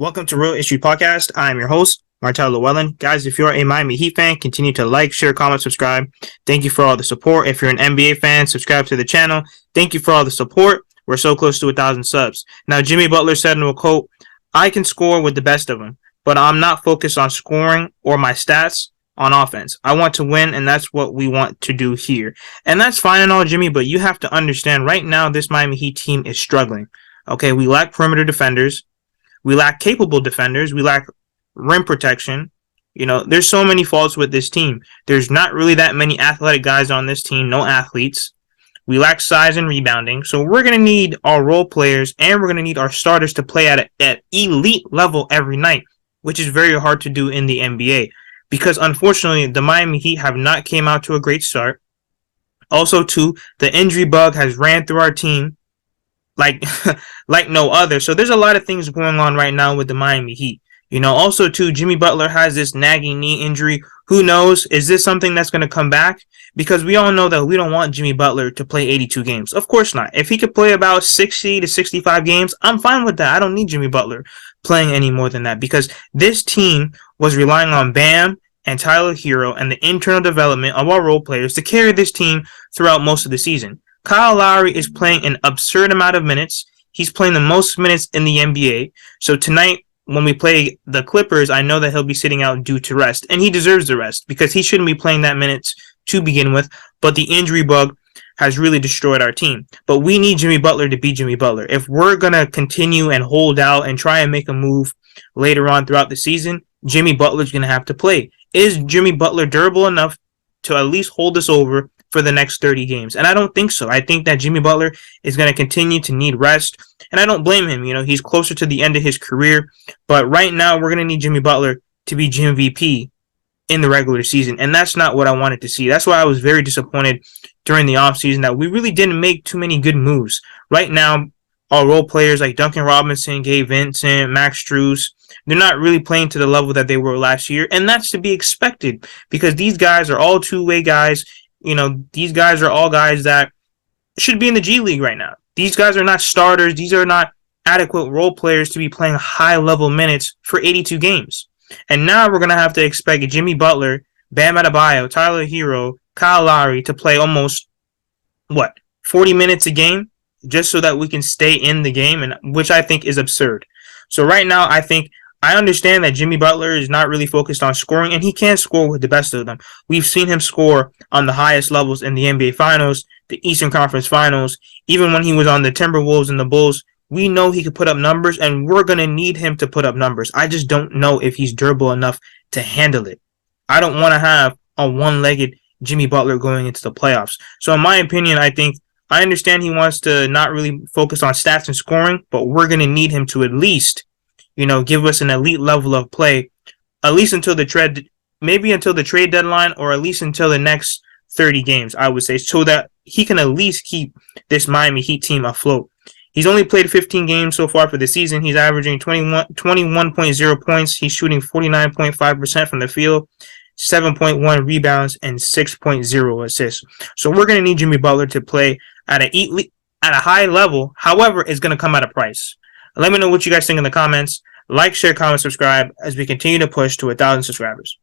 Welcome to Real Issue Podcast. I am your host, Martel Llewellyn. Guys, if you're a Miami Heat fan, continue to like, share, comment, subscribe. Thank you for all the support. If you're an NBA fan, subscribe to the channel. Thank you for all the support. We're so close to 1,000 subs. Now, Jimmy Butler said in a quote, "I can score with the best of them, but I'm not focused on scoring or my stats on offense. I want to win, and that's what we want to do here." And that's fine and all, Jimmy, but you have to understand right now this Miami Heat team is struggling. Okay, we lack perimeter defenders. We lack capable defenders. We lack rim protection. There's so many faults with this team. There's not really that many athletic guys on this team, no athletes. We lack size and rebounding. So we're going to need our role players and we're going to need our starters to play at elite level every night, which is very hard to do in the NBA because unfortunately the Miami Heat have not came out to a great start. Also, too, the injury bug has ran through our team like like no other. So there's a lot of things going on right now with the Miami Heat. Also too, Jimmy Butler has this nagging knee injury. Who knows? Is this something that's going to come back? Because we all know that we don't want Jimmy Butler to play 82 games. Of course not. If he could play about 60 to 65 games, I'm fine with that. I don't need Jimmy Butler playing any more than that because this team was relying on Bam and Tyler Hero and the internal development of our role players to carry this team throughout most of the season. Kyle Lowry is playing an absurd amount of minutes. He's playing the most minutes in the NBA. So tonight, when we play the Clippers, I know that he'll be sitting out due to rest. And he deserves the rest because he shouldn't be playing that minutes to begin with. But the injury bug has really destroyed our team. But we need Jimmy Butler to be Jimmy Butler. If we're going to continue and hold out and try and make a move later on throughout the season, Jimmy Butler's going to have to play. Is Jimmy Butler durable enough to at least hold us over for the next 30 games? And I don't think so. I think that Jimmy Butler is going to continue to need rest. And I don't blame him. He's closer to the end of his career. But right now, we're going to need Jimmy Butler to be Jim VP in the regular season. And that's not what I wanted to see. That's why I was very disappointed during the offseason that we really didn't make too many good moves. Right now, our role players like Duncan Robinson, Gabe Vincent, Max Strus, they're not really playing to the level that they were last year. And that's to be expected because these guys are all two-way guys. These guys are all guys that should be in the G League right now. These guys are not starters. These are not adequate role players to be playing high-level minutes for 82 games. And now we're going to have to expect Jimmy Butler, Bam Adebayo, Tyler Hero, Kyle Lowry to play almost, 40 minutes a game just so that we can stay in the game, and which I think is absurd. So right now, I understand that Jimmy Butler is not really focused on scoring, and he can score with the best of them. We've seen him score on the highest levels in the NBA Finals, the Eastern Conference Finals, even when he was on the Timberwolves and the Bulls. We know he could put up numbers, and we're going to need him to put up numbers. I just don't know if he's durable enough to handle it. I don't want to have a one-legged Jimmy Butler going into the playoffs. So in my opinion, I understand he wants to not really focus on stats and scoring, but we're going to need him to at least give us an elite level of play, at least until the trade deadline, or at least until the next 30 games, I would say, so that he can at least keep this Miami Heat team afloat. He's only played 15 games so far for the season. He's averaging 21.0 points. He's shooting 49.5% from the field, 7.1 rebounds, and 6.0 assists. So we're going to need Jimmy Butler to play at a high level. However, it's going to come at a price. Let me know what you guys think in the comments. Like, share, comment, subscribe as we continue to push to 1,000 subscribers.